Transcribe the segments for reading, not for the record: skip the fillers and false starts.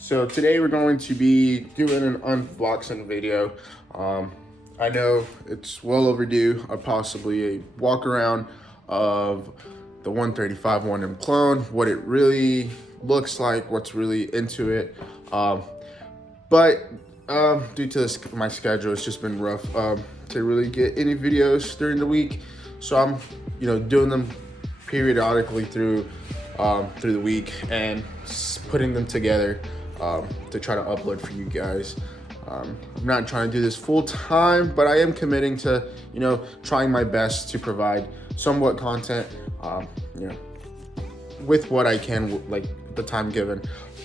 So today we're going to be doing an unboxing video. I know it's well overdue, possibly a walk around of the 135 1M clone, what it really looks like, what's really into it. But due to my schedule, it's just been rough to really get any videos during the week. So I'm, doing them periodically through the week and putting them together to try to upload for you guys. I'm not trying to do this full time, but I am committing to, trying my best to provide somewhat content, with what I can, like the time given.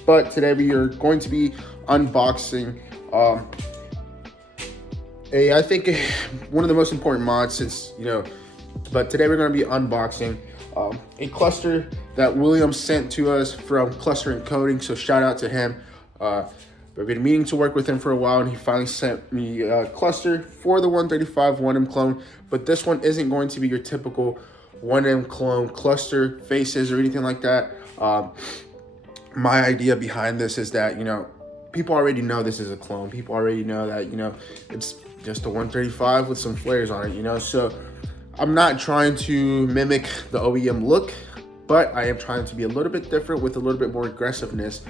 But today we are going to be unboxing I think one of the most important mods since, but today we're going to be unboxing a cluster that William sent to us from Cluster Encoding. So shout out to him. We've been meaning to work with him for a while, and he finally sent me a cluster for the 135 1M clone. But this one isn't going to be your typical 1M clone cluster faces or anything like that. My idea behind this is that, people already know this is a clone. People already know that, it's just a 135 with some flares on it, So I'm not trying to mimic the OEM look, but I am trying to be a little bit different with a little bit more aggressiveness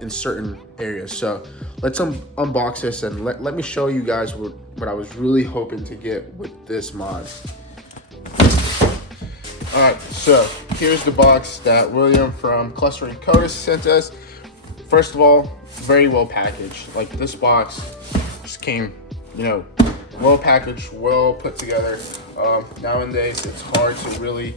in certain areas. So let's unbox this and let me show you guys what I was really hoping to get with this mod. All right, so here's the box that William from Cluster Encoding sent us. First of all, very well packaged. Like, this box just came, well packaged, well put together. Nowadays, it's hard to really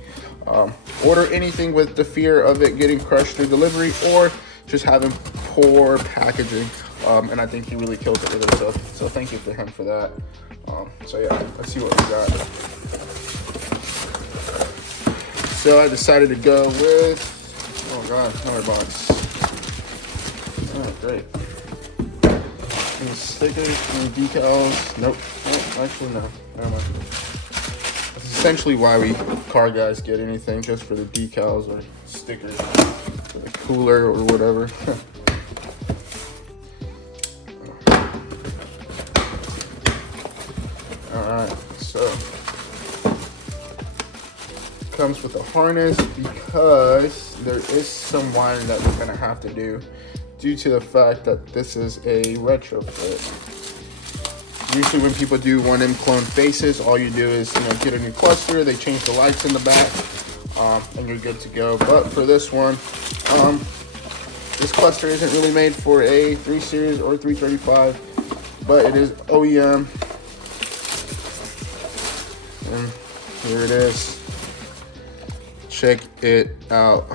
order anything with the fear of it getting crushed through delivery or just having poor packaging. And I think he really killed it with it. So thank you for him for that. So yeah, let's see what we got. So I decided to go with, oh god, another box. Oh, great. Any stickers, any decals? Nope. Oh, actually, no. Never mind. That's essentially why we car guys get anything, just for the decals or stickers for the cooler or whatever. Alright, so comes with a harness because there is some wiring that we're gonna have to do due to the fact that this is a retrofit. Usually when people do 1M clone faces, all you do is get a new cluster, they change the lights in the back, and you're good to go. But for this one, this cluster isn't really made for a 3 Series or 335, but it is OEM. And here it is. Check it out.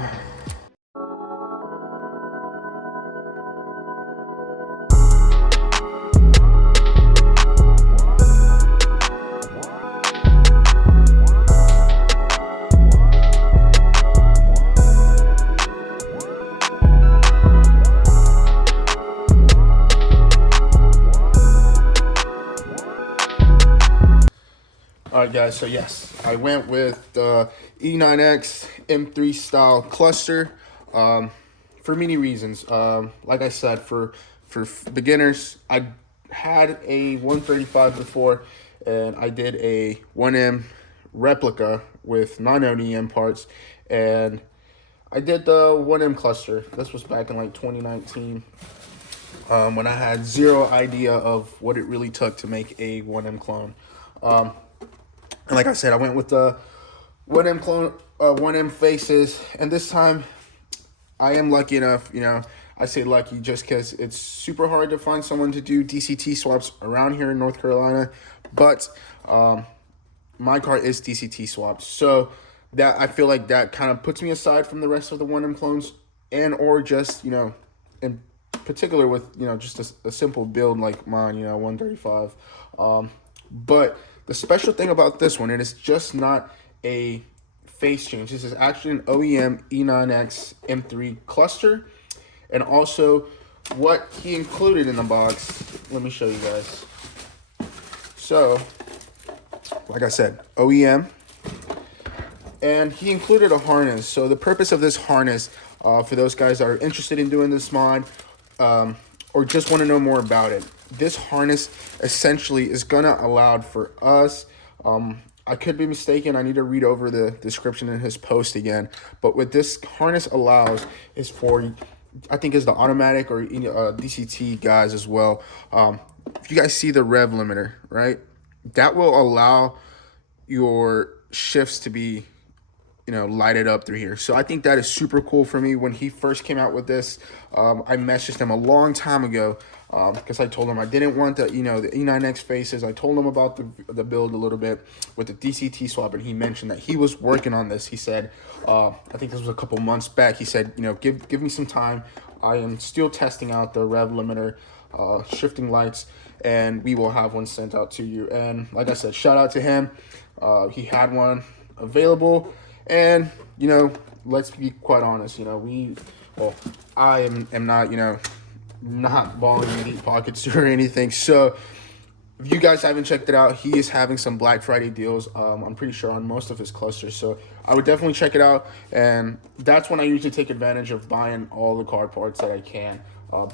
Alright guys, so yes, I went with the E9x M3 style cluster for many reasons. Like I said, for beginners, I had a 135 before, and I did a 1M replica with non-OEM parts, and I did the 1M cluster. This was back in like 2019. When I had zero idea of what it really took to make a 1M clone. And like I said, I went with the 1M clone, 1M faces, and this time I am lucky enough, I say lucky just because it's super hard to find someone to do DCT swaps around here in North Carolina, but my car is DCT swapped, so that I feel like that kind of puts me aside from the rest of the 1M clones, and or just, in particular with, just a simple build like mine, 135, but the special thing about this one, it is just not a face change. This is actually an OEM E9x M3 cluster. And also what he included in the box, let me show you guys. So, like I said, OEM. And he included a harness. So the purpose of this harness, for those guys that are interested in doing this mod, or just want to know more about it, this harness essentially is gonna allow for us. I could be mistaken. I need to read over the description in his post again. But what this harness allows is for, I think, is the automatic or DCT guys as well. If you guys see the rev limiter, right, that will allow your shifts to be, lighted up through here. So I think that is super cool for me. When he first came out with this, I messaged him a long time ago because I told him I didn't want the E9x faces. I told him about the build a little bit with the DCT swap, and he mentioned that he was working on this. He said, I think this was a couple months back. He said, give me some time. I am still testing out the rev limiter, shifting lights, and we will have one sent out to you. And like I said, shout out to him. He had one available. And, let's be quite honest, I am not, not balling in deep pockets or anything. So if you guys haven't checked it out, he is having some Black Friday deals, I'm pretty sure, on most of his clusters. So I would definitely check it out. And that's when I usually take advantage of buying all the car parts that I can.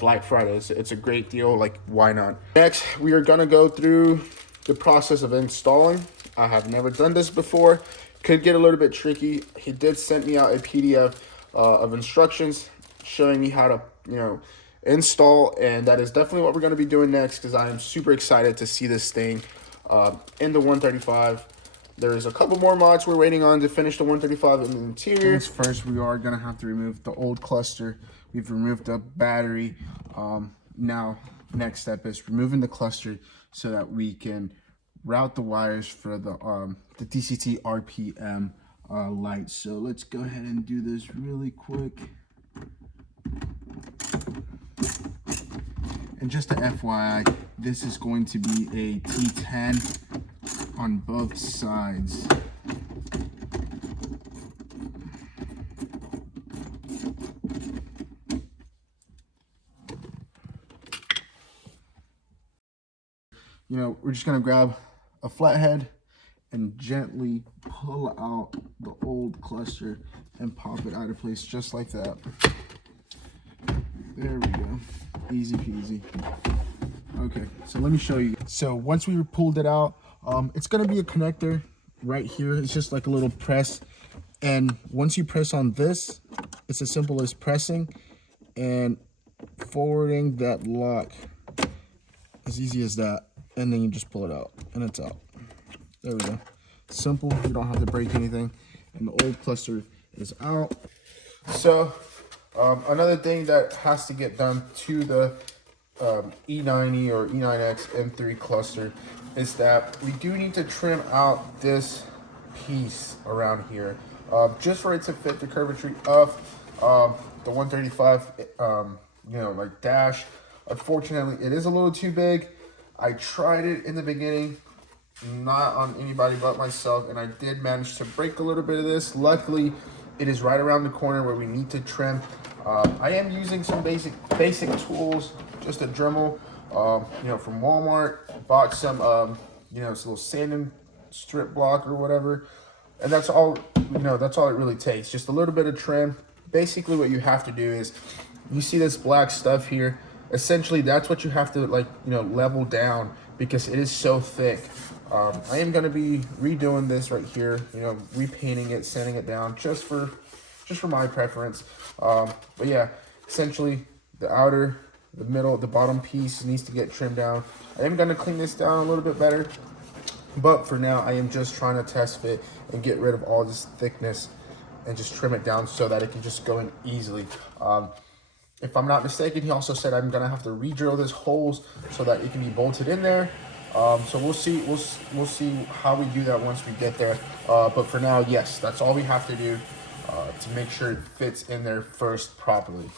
Black Friday, it's a great deal. Like, why not? Next, we are going to go through the process of installing. I have never done this before. Could get a little bit tricky. He did send me out a PDF of instructions showing me how to, install, and that is definitely what we're going to be doing next, because I am super excited to see this thing in the 135. There's a couple more mods we're waiting on to finish the 135 in the interior. First, we are going to have to remove the old cluster. We've removed the battery. Now, next step is removing the cluster so that we can route the wires for the DCT RPM lights. So let's go ahead and do this really quick. And just a FYI, this is going to be a T10 on both sides. We're just gonna grab a flathead and gently pull out the old cluster and pop it out of place just like that. There we go. Easy peasy. Okay, so let me show you. So once we pulled it out, it's gonna be a connector right here. It's just like a little press. And once you press on this, it's as simple as pressing and forwarding that lock. As easy as that. And then you just pull it out and it's out. There we go. Simple, you don't have to break anything. And the old cluster is out. So another thing that has to get done to the E90 or E9x M3 cluster is that we do need to trim out this piece around here just for it to fit the curvature of the 135 like dash. Unfortunately, it is a little too big. I tried it in the beginning, not on anybody but myself, and I did manage to break a little bit of this. Luckily, it is right around the corner where we need to trim. I am using some basic tools, just a Dremel, from Walmart. Bought some, this little sanding strip block or whatever, and that's all. That's all it really takes. Just a little bit of trim. Basically, what you have to do is, you see this black stuff here. Essentially, that's what you have to level down because it is so thick. I am going to be redoing this right here, repainting it, sanding it down just for my preference. But yeah, essentially the outer, the middle, the bottom piece needs to get trimmed down. I am going to clean this down a little bit better, but for now I am just trying to test fit and get rid of all this thickness and just trim it down so that it can just go in easily. If I'm not mistaken, he also said I'm gonna have to re-drill this holes so that it can be bolted in there. So we'll see. We'll see how we do that once we get there. But for now, yes, that's all we have to do to make sure it fits in there first properly.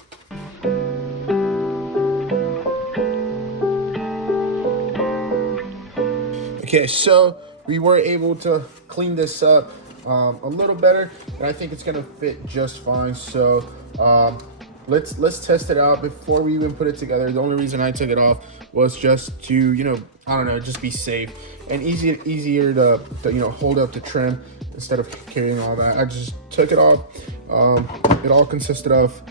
Okay, so we were able to clean this up a little better, and I think it's gonna fit just fine. So. Let's test it out before we even put it together. The only reason I took it off was just to, I don't know, just be safe and easier to hold up the trim instead of carrying all that. I just took it off. It all consisted of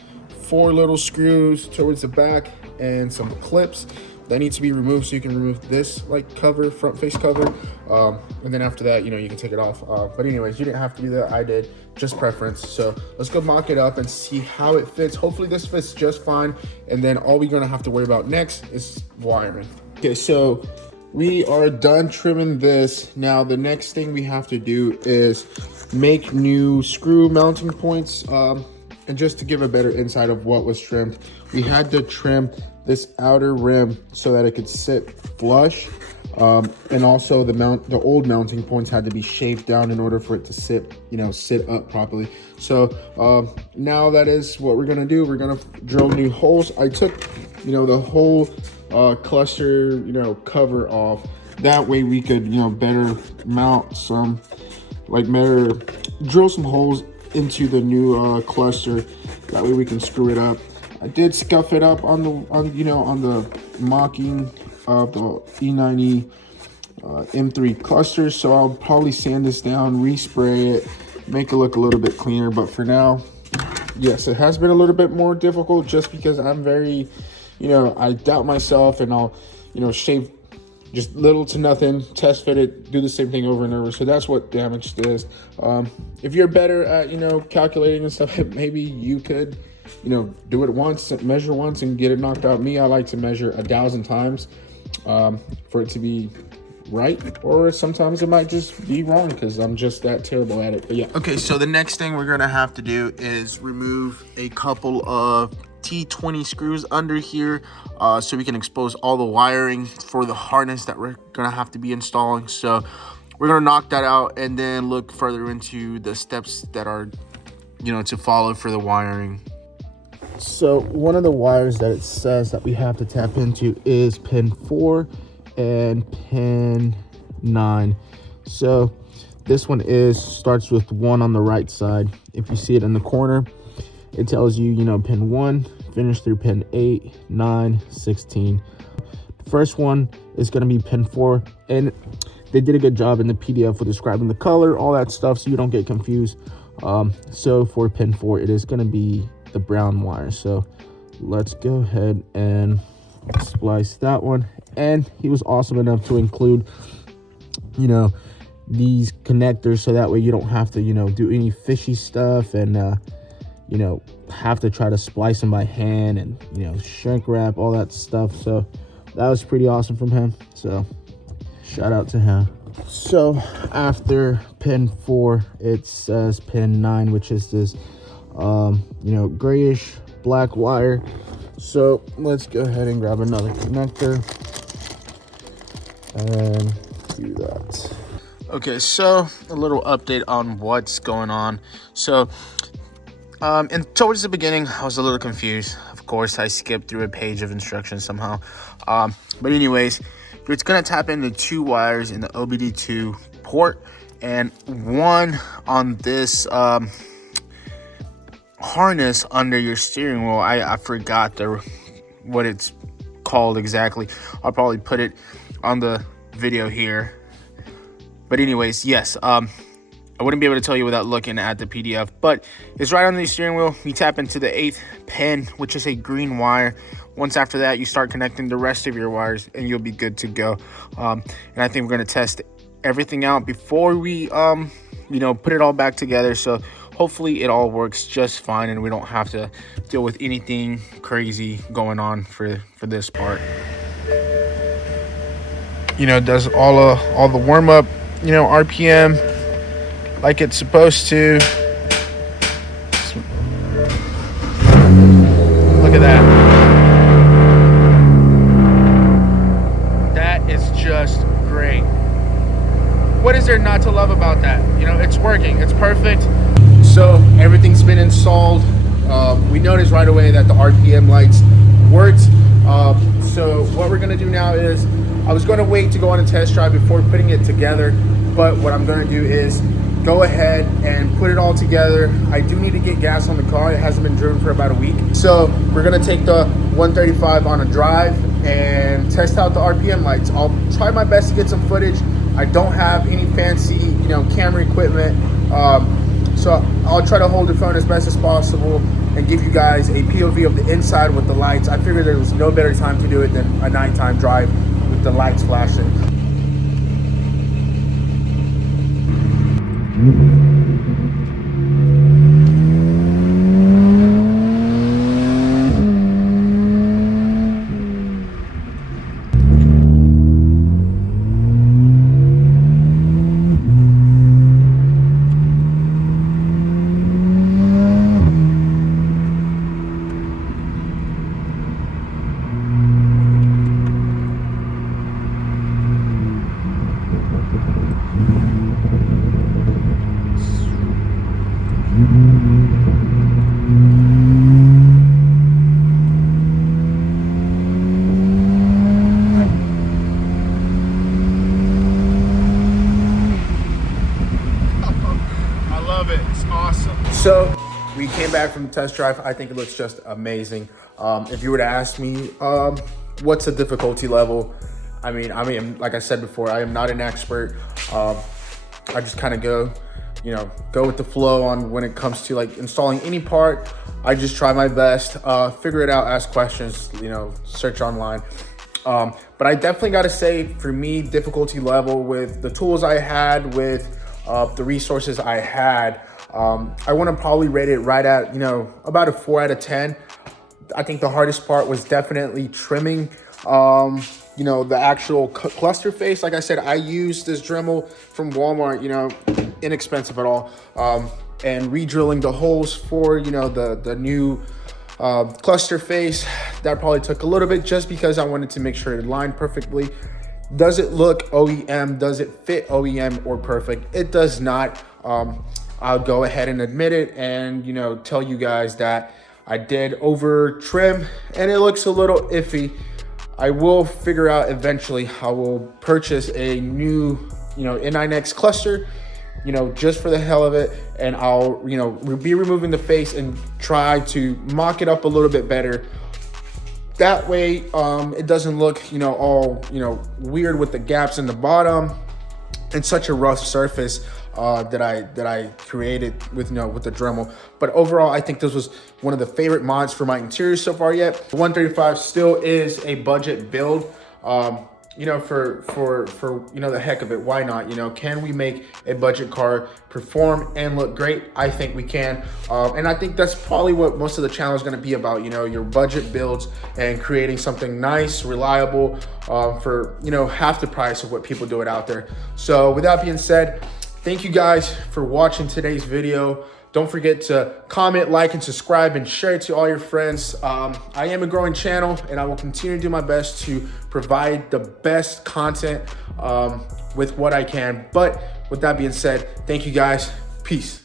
4 little screws towards the back and some clips that need to be removed, so you can remove this like cover, front face cover, and then after that, you know, you can take it off. But anyways, you didn't have to do that, I did, just preference. So let's go mock it up and see how it fits. Hopefully this fits just fine, and then all we're gonna have to worry about next is wiring. Okay, so we are done trimming this. Now the next thing we have to do is make new screw mounting points, and just to give a better insight of what was trimmed, we had to trim this outer rim so that it could sit flush, and also the old mounting points had to be shaved down in order for it to sit, you know, sit up properly. So now that is what we're gonna do. We're gonna drill new holes. I took, you know, the whole cluster, you know, cover off. That way we could, you know, better mount some, like better drill some holes into the new cluster. That way we can screw it up. I did scuff it up on the mocking of the E90 M3 clusters, so I'll probably sand this down, respray it, make it look a little bit cleaner. But for now, yes, it has been a little bit more difficult just because I'm very, you know, I doubt myself, and I'll, you know, shave just little to nothing, test fit it, do the same thing over and over. So that's what damage this. If you're better at, you know, calculating and stuff, maybe you could, you know, do it once, measure once and get it knocked out. Me, I like to measure 1,000 times for it to be right, or sometimes it might just be wrong because I'm just that terrible at it. But yeah. Okay, so the next thing we're gonna have to do is remove a couple of T20 screws under here, so we can expose all the wiring for the harness that we're gonna have to be installing. So we're gonna knock that out and then look further into the steps that are, you know, to follow for the wiring. So one of the wires that it says that we have to tap into is pin 4 and pin 9. So this one starts with 1 on the right side. If you see it in the corner, it tells you, you know, pin 1, finish through pin 8, 9, 16. The first one is going to be pin 4, and they did a good job in the PDF with describing the color, all that stuff, so you don't get confused. So for pin 4, it is going to be the brown wire. So let's go ahead and splice that one. And he was awesome enough to include, you know, these connectors, so that way you don't have to, you know, do any fishy stuff and you know, have to try to splice them by hand and, you know, shrink wrap, all that stuff. So that was pretty awesome from him, so shout out to him. So after pin 4, it says pin 9, which is this you know, grayish black wire. So let's go ahead and grab another connector and do that. Okay, so a little update on what's going on. So and towards the beginning, I was a little confused. Of course, I skipped through a page of instructions somehow. But anyways, it's gonna tap into 2 wires in the OBD2 port, and 1 on this harness under your steering wheel. I forgot what it's called exactly. I'll probably put it on the video here. But anyways, yes, I wouldn't be able to tell you without looking at the PDF, but it's right on the steering wheel. You tap into the 8th pin, which is a green wire. Once after that, you start connecting the rest of your wires and you'll be good to go. And I think we're going to test everything out before we you know, put it all back together. So hopefully it all works just fine and we don't have to deal with anything crazy going on for this part. You know, it does all the warm up, you know, RPM like it's supposed to. Look at that. That is just great. What is there not to love about that? You know, it's working, it's perfect. So everything's been installed. We noticed right away that the RPM lights worked. So what we're gonna do now is, I was gonna wait to go on a test drive before putting it together, but what I'm gonna do is go ahead and put it all together. I do need to get gas on the car. It hasn't been driven for about a week. So we're gonna take the 135 on a drive and test out the RPM lights. I'll try my best to get some footage. I don't have any fancy, you know, camera equipment. So I'll try to hold the phone as best as possible and give you guys a POV of the inside with the lights. I figured there was no better time to do it than a nighttime drive with the lights flashing. So we came back from the test drive. I think it looks just amazing. If you were to ask me, what's the difficulty level? I mean, like I said before, I am not an expert. I just kind of go with the flow on when it comes to like installing any part. I just try my best, figure it out, ask questions, search online. But I definitely got to say, for me, difficulty level with the tools I had, with the resources I had, I want to probably rate it right at, about a 4 out of 10. I think the hardest part was definitely trimming, the actual cluster face. Like I said, I used this Dremel from Walmart, inexpensive at all, and re-drilling the holes for, the new cluster face. That probably took a little bit just because I wanted to make sure it aligned perfectly. Does it look OEM? Does it fit OEM or perfect? It does not. I'll go ahead and admit it and, tell you guys that I did over trim and it looks a little iffy. I will figure out eventually. I will purchase a new, E9x cluster, just for the hell of it. And I'll, be removing the face and try to mock it up a little bit better. That way, it doesn't look, all, weird with the gaps in the bottom and such a rough surface that I created with the Dremel. But overall, I think this was one of the favorite mods for my interior so far yet. The 135 still is a budget build. For the heck of it, why not? Can we make a budget car perform and look great? I think we can, and I think that's probably what most of the channel is going to be about. Your budget builds and creating something nice, reliable, for half the price of what people do it out there. So with that being said, thank you guys for watching today's video. Don't forget to comment, like, and subscribe, and share it to all your friends. I am a growing channel, and I will continue to do my best to provide the best content with what I can. But with that being said, thank you guys. Peace.